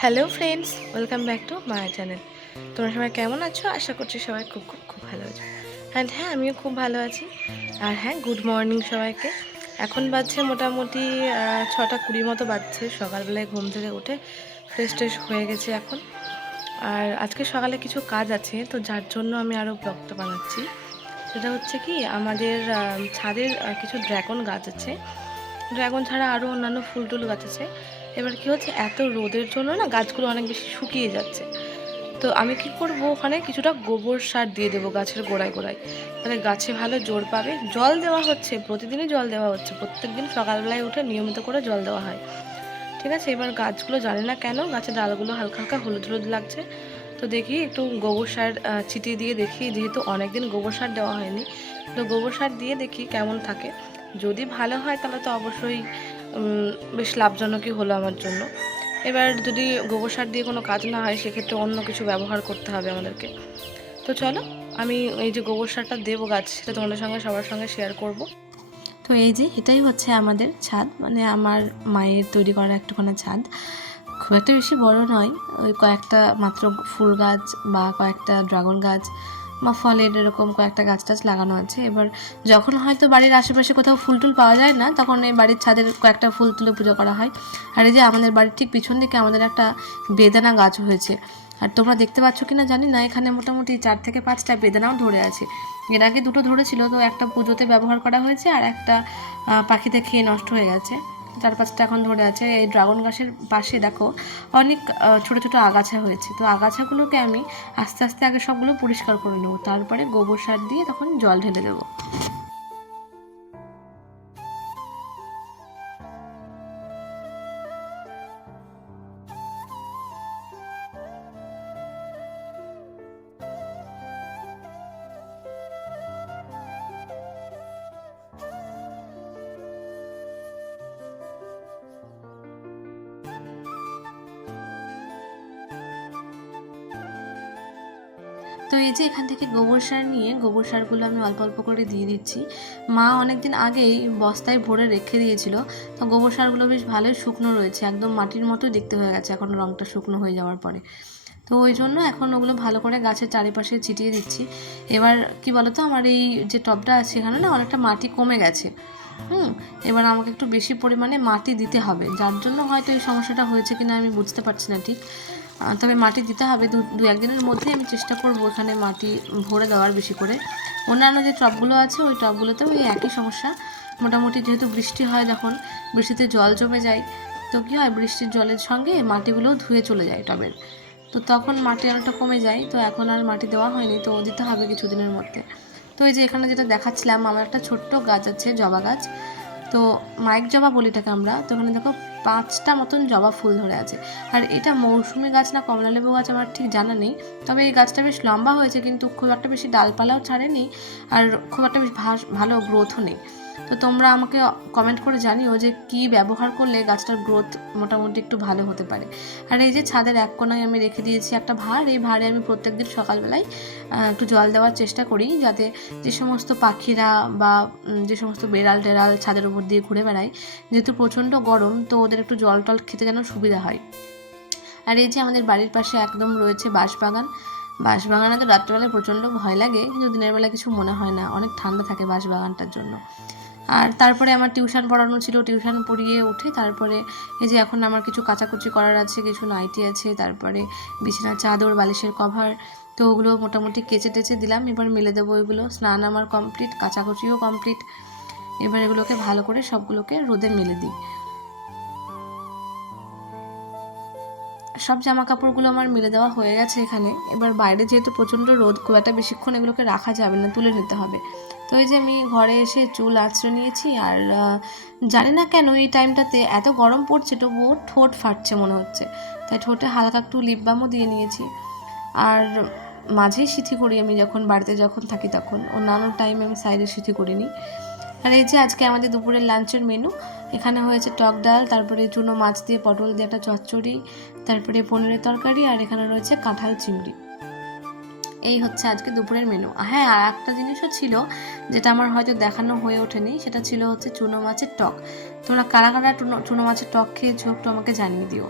Hello friends, welcome back to my channel. তোমরা সবাই কেমন আছো? আশা করছি সবাই খুব খুব খুব ভালো আছো। অ্যান্ড হ্যাঁ, আমিও খুব ভালো আছি। আর হ্যাঁ, গুড মর্নিং সবাইকে। এখন বাজছে মোটামুটি 6:20 মতো বাজছে। সকালবেলায় ঘুম থেকে উঠে ফ্রেশ ট্রেশ হয়ে গেছি এখন। আর আজকে সকালে কিছু কাজ আছে, তো যার জন্য আমি আরও ব্লগটা বানাচ্ছি। সেটা হচ্ছে কি, আমাদের ছাদের কিছু ড্রাগন গাছ আছে। ড্রাগন ছাড়া আরও অন্যান্য ফুল টুল গাছ আছে। এবার কি হচ্ছে, এত রোদের জন্য না গাছগুলো অনেক বেশি শুকিয়ে যাচ্ছে। তো আমি কি করব, ওখানে কিছুটা গোবর সার দিয়ে দেবো গাছের গোড়ায় গোড়ায়, তাহলে গাছে ভালো জোর পাবে। জল দেওয়া হচ্ছে, প্রতিদিনই জল দেওয়া হচ্ছে, প্রত্যেকদিন সকালবেলায় উঠে নিয়মিত করে জল দেওয়া হয়। ঠিক আছে, এবার গাছগুলো জানে না কেন গাছের ডালগুলো হালকা হালকা হলুদ হলুদ লাগছে। তো দেখি একটু গোবর সার ছিটিয়ে দিয়ে দেখি, যেহেতু অনেক দিন গোবর সার দেওয়া হয়নি, তো গোবর সার দিয়ে দেখি কেমন থাকে। যদি ভালো হয় তাহলে তো অবশ্যই বেশ লাভজনকই হলো আমার জন্য। এবার যদি গোবর সার দিয়ে কোনো কাজ না হয়, সেক্ষেত্রে অন্য কিছু ব্যবহার করতে হবে আমাদেরকে। তো চলো, আমি এই যে গোবর সারটা দেবো গাছ, সেটা তোমাদের সঙ্গে সবার সঙ্গে শেয়ার করব। তো এই যে এটাই হচ্ছে আমাদের ছাদ, মানে আমার মায়ের তৈরি করা একটুখানি ছাদ। খুব একটা বেশি বড় নয়, ওই কয়েকটা মাত্র ফুল গাছ বা কয়েকটা ড্রাগন গাছ বা ফলের এরকম কয়েকটা গাছ টাছ লাগানো আছে। এবার যখন হয়তো বাড়ির আশেপাশে কোথাও ফুল টুল পাওয়া যায় না, তখন এই বাড়ির ছাদের কয়েকটা ফুল তুলে পুজো করা হয়। আর এই যে আমাদের বাড়ির ঠিক পিছন দিকে আমাদের একটা বেদানা গাছ হয়েছে। আর তোমরা দেখতে পাচ্ছ কি না জানি না, এখানে মোটামুটি 4 থেকে 5টা বেদানাও ধরে আছে। এর আগে দুটো ধরেছিল, তো একটা পুজোতে ব্যবহার করা হয়েছে, আর একটা পাখিতে খেয়ে নষ্ট হয়ে গেছে। 4-5টা এখন ধরে আছে। এই ড্রাগন গাছের পাশে দেখো অনেক ছোট ছোট আগাছা হয়েছে। তো আগাছাগুলোকে আমি আস্তে আস্তে আগে সবগুলো পরিষ্কার করে নেবো, তারপরে গোবর সার দিয়ে তখন জল ঢেলে দেবো। তো এই যে এখান থেকে গোবর সার নিয়ে গোবর সারগুলো আমি অল্প অল্প করে দিয়ে দিচ্ছি। মা অনেক দিন আগেই বস্তায় ভরে রেখে দিয়েছিল। তো গোবর সারগুলো বেশ ভালোই শুকনো রয়েছে, একদম মাটির মতোই দেখতে হয়ে গেছে এখন রঙটা শুকনো হয়ে যাওয়ার পরে। তো ওই জন্য এখন ওগুলো ভালো করে গাছের চারিপাশে ছিটিয়ে দিচ্ছি। এবার কি বলতো, আমার এই যে টবটা আছে এখানে না অনেকটা মাটি কমে গেছে। এবার আমাকে একটু বেশি পরিমাণে মাটি দিতে হবে, যার জন্য হয়তো এই সমস্যাটা হয়েছে কিনা আমি বুঝতে পারছি না ঠিক। তবে মাটি দিতে হবে, দু একদিনের মধ্যেই আমি চেষ্টা করব এখানে মাটি ভরে দেওয়ার বেশি করে। অন্যান্য যে টবগুলো আছে ওই টবগুলোতেও এই একই সমস্যা। মোটামুটি যেহেতু বৃষ্টি হয়, যখন বৃষ্টিতে জল জমে যায়, তো কী হয়, বৃষ্টির জলের সঙ্গে মাটিগুলোও ধুয়ে চলে যায় টবের। তো তখন মাটি অনেকটা কমে যায়, তো এখন আর মাটি দেওয়া হয়নি, তো দিতে হবে কিছুদিনের মধ্যে। তো এই যে এখানে যেটা দেখাচ্ছিলাম, আমার একটা ছোট্ট গাছ আছে, জবা গাছ। তো মাইক জবা বলি এটাকে আমরা। তো ওখানে দেখো 5টা মতন জবা ফুল ধরে আছে। আর এটা মৌসুমি গাছ না কমলালেবু গাছ আমার ঠিক জানা নেই। তবে এই গাছটা বেশ লম্বা হয়েছে, কিন্তু খুব একটা বেশি ডালপালাও ছাড়েনি, আর খুব একটা বেশ ভালো গ্রোথও নেই। তো তোমরা আমাকে কমেন্ট করে জানিও যে কি ব্যবহার করলে গাছটার গ্রোথ মোটামুটি একটু ভালো হতে পারে। আর এই যে ছাদের এক কোনায় আমি রেখে দিয়েছি একটা ভাঁড়। এই ভাঁড়ে আমি প্রত্যেকদিন সকালবেলায় একটু জল দেওয়ার চেষ্টা করি, যাতে যে সমস্ত পাখিরা বা যে সমস্ত বেড়াল টেড়াল ছাদের উপর দিয়ে ঘুরে বেড়ায়, যেহেতু প্রচণ্ড গরম, তো ওদের একটু জল টল খেতে যেন সুবিধা হয়। আর এই যে আমাদের বাড়ির পাশে একদম রয়েছে বাঁশবাগান। বাঁশবাগানে তো রাত্রেবেলায় প্রচণ্ড ভয় লাগে, কিন্তু দিনের বেলা কিছু মনে হয় না, অনেক ঠান্ডা থাকে বাঁশবাগানটার জন্য। আর তারপরে আমার টিউশন পড়ানো ছিল, টিউশন পড়িয়ে উঠে তারপরে এই যে এখন আমার কিছু কাচাকুচি করার আছে, কিছু নাইটি আছে, তারপরে বিছানার চাদর, বালিশের কভার। তো ওগুলো মোটামুটি কেচে টেচে দিলাম, এবার মেলে দেবো এগুলো। স্নান আমার কমপ্লিট, কাচাকুচিও কমপ্লিট। এবার এগুলোকে ভালো করে সবগুলোকে রোদে মেলে দিই। সব জামা কাপড়গুলো আমার মেলে দেওয়া হয়ে গেছে এখানে। এবার বাইরে যেহেতু প্রচণ্ড রোদ, খুব একটা বেশিক্ষণ এগুলোকে রাখা যাবে না, তুলে নিতে হবে। তো এই যে আমি ঘরে এসে চুল আঁচড়ে নিয়েছি। আর জানি না কেন এই টাইমটাতে এত গরম পড়ছে, তবুও ঠোঁট ফাটছে মনে হচ্ছে, তাই ঠোঁটে হালকা একটু লিপ বামও দিয়ে নিয়েছি। আর মাঝেই সিঁথি করি আমি, যখন বাড়িতে যখন থাকি তখন। অন্যান্য টাইমে আমি সাইডে সিঁথি করিনি। আর এই যে আজকে আমাদের দুপুরের লাঞ্চের মেনু, এখানে হয়েছে টক ডাল, তারপরে চুনো মাছ দিয়ে পটল দিয়ে একটা চচ্চড়ি, তারপরে পনিরের তরকারি, আর এখানে রয়েছে কাঁঠাল চিংড়ি। এই হচ্ছে আজকে দুপুরের মেনু। হ্যাঁ, আর একটা জিনিসও ছিল যেটা আমার হয়তো দেখানো হয়ে ওঠেনি, সেটা ছিল হচ্ছে চুনো মাছের টক। তোমরা কারা কারা চুনো মাছের টক খেয়েছো একটু আমাকে জানিয়ে দিও।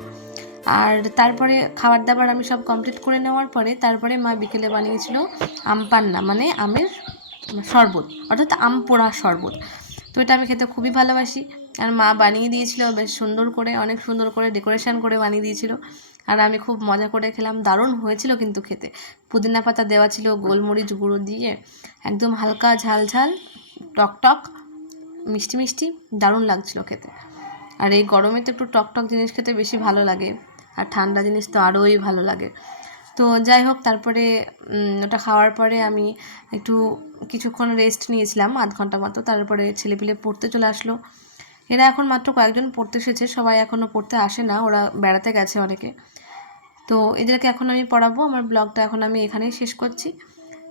আর তারপরে খাবার দাবার আমি সব কমপ্লিট করে নেওয়ার পরে তারপরে মা বিকেলে বানিয়েছিল আম পান্না, মানে আমের শরবত, অর্থাৎ আম পোড়া শরবত। তো এটা আমি খেতে খুবই ভালোবাসি। আর মা বানিয়ে দিয়েছিল বেশ সুন্দর করে, অনেক সুন্দর করে ডেকোরেশন করে বানিয়ে দিয়েছিল। আর আমি খুব মজা করে খেলাম, দারুণ হয়েছিল কিন্তু খেতে। পুদিনা পাতা দেওয়া ছিল, গোলমরিচ গুঁড়ো দিয়ে, একদম হালকা ঝাল ঝাল, টক টক, মিষ্টি মিষ্টি, দারুণ লাগছিল খেতে। আর এই গরমে তো একটু টক টক জিনিস খেতে বেশি ভালো লাগে, আর ঠান্ডা জিনিস তো আরোই ভালো লাগে। তো যাই হোক, তারপরে ওটা খাওয়ার পরে আমি একটু কিছুক্ষণ রেস্ট নিয়েছিলাম, আধ ঘন্টা মতো। তারপরে ছেলেপিলে পড়তে চলে আসলো। এরা এখন মাত্র কয়েকজন পড়তে এসেছে, সবাই এখনও পড়তে আসে না, ওরা বেড়াতে গেছে অনেকে। তো এদেরকে এখন আমি পড়াবো। আমার ব্লগটা এখন আমি এখানেই শেষ করছি।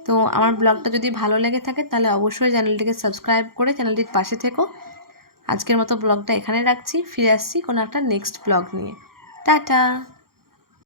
তো আমার ব্লগটা যদি ভালো লেগে থাকে তাহলে অবশ্যই চ্যানেলটিকে সাবস্ক্রাইব করে চ্যানেলটির পাশে থেকো। আজকের মতো ব্লগটা এখানে রাখছি, ফিরে আসছি কোনো একটা নেক্সট ব্লগ নিয়ে। টাটা।